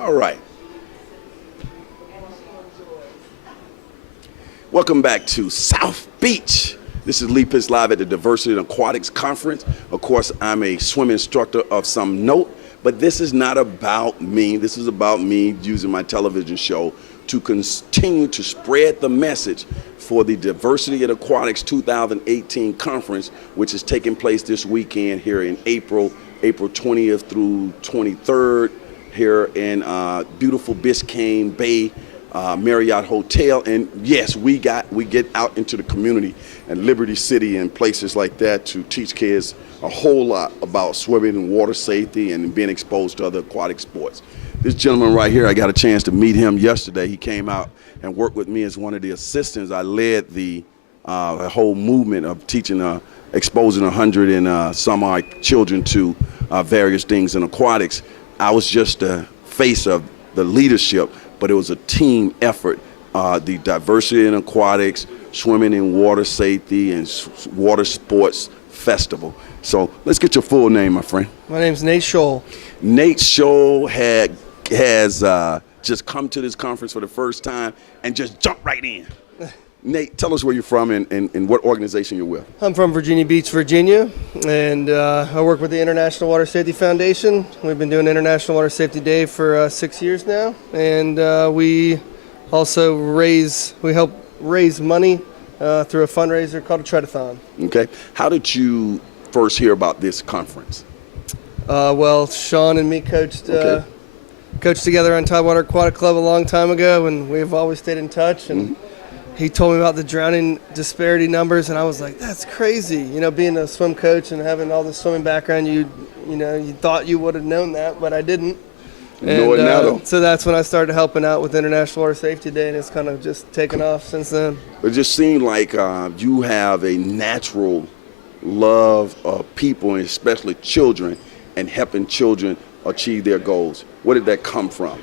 All right. Welcome back to South Beach. This is Lee Pitts live at the Diversity and Aquatics Conference. Of course, I'm a swim instructor of some note, but this is not about me. This is about me using my television show to continue to spread the message for the Diversity and Aquatics 2018 conference, which is taking place this weekend here in April 20th through 23rd here in beautiful Biscayne Bay Marriott Hotel. And yes, we get out into the community and Liberty City and places like that to teach kids a whole lot about swimming and water safety and being exposed to other aquatic sports. This gentleman right here, I got a chance to meet him yesterday. He came out and worked with me as one of the assistants. I led the whole movement of teaching, exposing 100 and some odd children to various things in aquatics. I was just the face of the leadership, but it was a team effort. The Diversity in Aquatics, Swimming and Water Safety, and Water Sports Festival. So let's get your full name, my friend. My name's Nate Tschohl. Nate Tschohl has just come to this conference for the first time and just jumped right in. Nate, tell us where you're from and what organization you're with. I'm from Virginia Beach, Virginia, and I work with the International Water Safety Foundation. We've been doing International Water Safety Day for 6 years now, and we also help raise money through a fundraiser called a Treadathon. Okay. How did you first hear about this conference? Well, Sean and me coached together on Tidewater Aquatic Club a long time ago, and we've always stayed in touch. And he told me about the drowning disparity numbers, and I was like, that's crazy. You know, being a swim coach and having all the swimming background, you thought you would have known that, but I didn't. Know it now, though. So that's when I started helping out with International Water Safety Day, and it's kind of just taken off since then. It just seemed like you have a natural love of people, and especially children, and helping children achieve their goals. Where did that come from?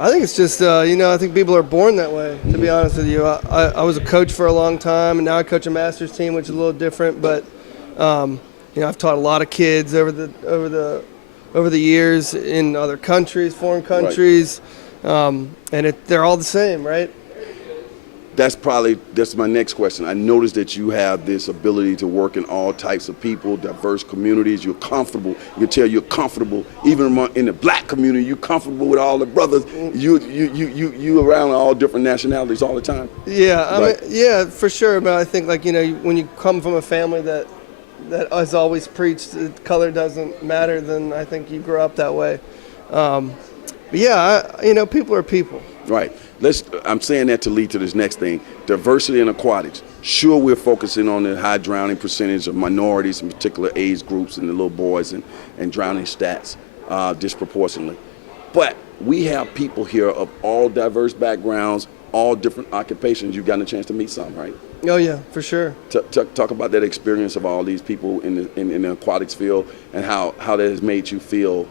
I think it's just, I think people are born that way, to be honest with you. I was a coach for a long time, and now I coach a master's team, which is a little different. But, I've taught a lot of kids over the years in other countries, foreign countries, right. And they're all the same, right? That's my next question. I noticed that you have this ability to work in all types of people, diverse communities. You're comfortable. You can tell you're comfortable. Even in the black community, you're comfortable with all the brothers. You around all different nationalities all the time. Yeah, right. Yeah, for sure. But I think when you come from a family that has always preached that color doesn't matter, then I think you grow up that way. But yeah, people are people. Right. I'm saying that to lead to this next thing, diversity in aquatics. Sure, we're focusing on the high drowning percentage of minorities in particular age groups and the little boys and drowning stats disproportionately. But we have people here of all diverse backgrounds, all different occupations. You've gotten a chance to meet some, right? Oh, yeah, for sure. Talk about that experience of all these people in the aquatics field and how that has made you feel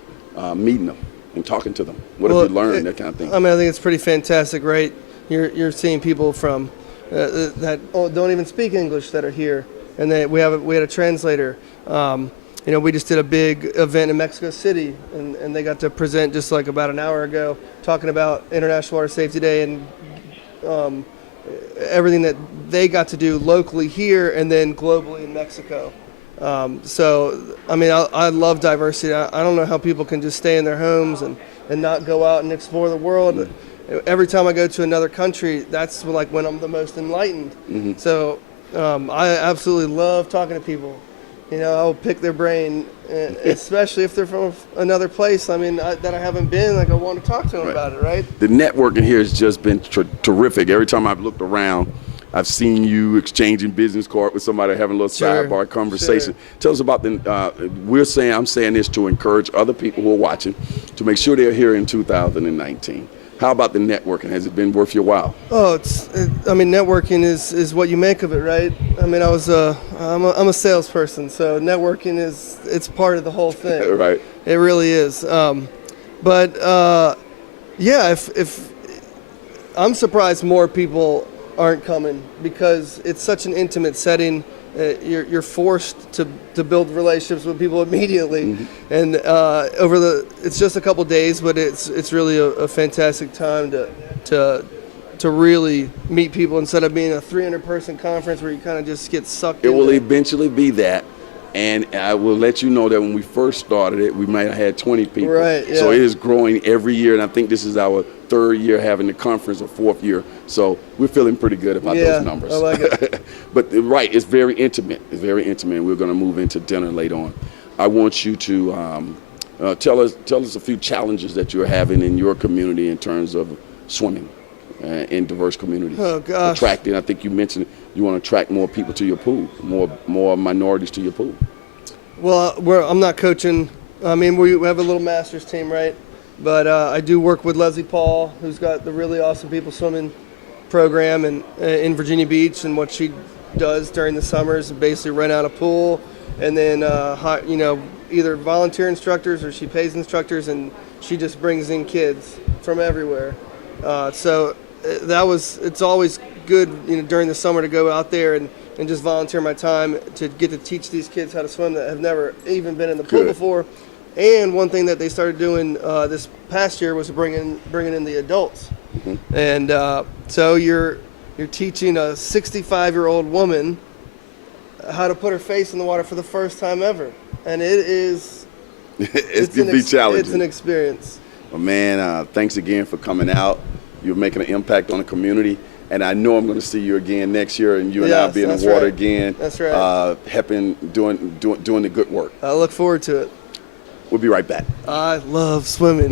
meeting them and talking to them. What have you learned, that kind of thing? I think it's pretty fantastic, right? You're seeing people from that don't even speak English that are here, and we had a translator. We just did a big event in Mexico City, and they got to present just like about an hour ago, talking about International Water Safety Day and everything that they got to do locally here and then globally in Mexico. I love diversity. I don't know how people can just stay in their homes and not go out and explore the world. Mm-hmm. Every time I go to another country, that's like when I'm the most enlightened. Mm-hmm. So I absolutely love talking to people. I'll pick their brain, especially if they're from another place. That I haven't been. I want to talk to them about it, right? The networking here has just been terrific. Every time I've looked around, I've seen you exchanging business card with somebody, having a little sidebar conversation. Sure. Tell us about I'm saying this to encourage other people who are watching to make sure they're here in 2019. How about the networking? Has it been worth your while? Oh, networking is what you make of it, right? I'm a salesperson, so networking it's part of the whole thing. Right. It really is. If I'm surprised more people aren't coming because it's such an intimate setting. you're forced to build relationships with people immediately, Mm-hmm. and it's just a couple days, but it's really a fantastic time to really meet people instead of being a 300-person conference where you kind of just get sucked It into will eventually be that. And I will let you know that when we first started it, we might have had 20 people. Right, yeah. So it is growing every year, and I think this is our 3rd year having the conference, or 4th year. So we're feeling pretty good about those numbers. I like it. But right, it's very intimate. It's very intimate. We're going to move into dinner later on. I want you to tell us a few challenges that you're having in your community in terms of swimming in diverse communities. Oh, gosh. Attracting, I think you mentioned you want to attract more people to your pool, more minorities to your pool. Well, I'm not coaching. I mean, we have a little masters team, right? But I do work with Leslie Paul, who's got the really awesome people swimming program in Virginia Beach, and what she does during the summers is basically rent out a pool, and then either volunteer instructors or she pays instructors, and she just brings in kids from everywhere. So it's always good, during the summer to go out there and just volunteer my time to get to teach these kids how to swim that have never even been in the pool before. And one thing that they started doing this past year was bringing in the adults. Mm-hmm. And so you're teaching a 65-year-old woman how to put her face in the water for the first time ever, and it's challenging. It's an experience. Well, man, thanks again for coming out. You're making an impact on the community, and I know I'm going to see you again next year, and you and I will be in the water again. That's right. Helping doing the good work. I look forward to it. We'll be right back. I love swimming.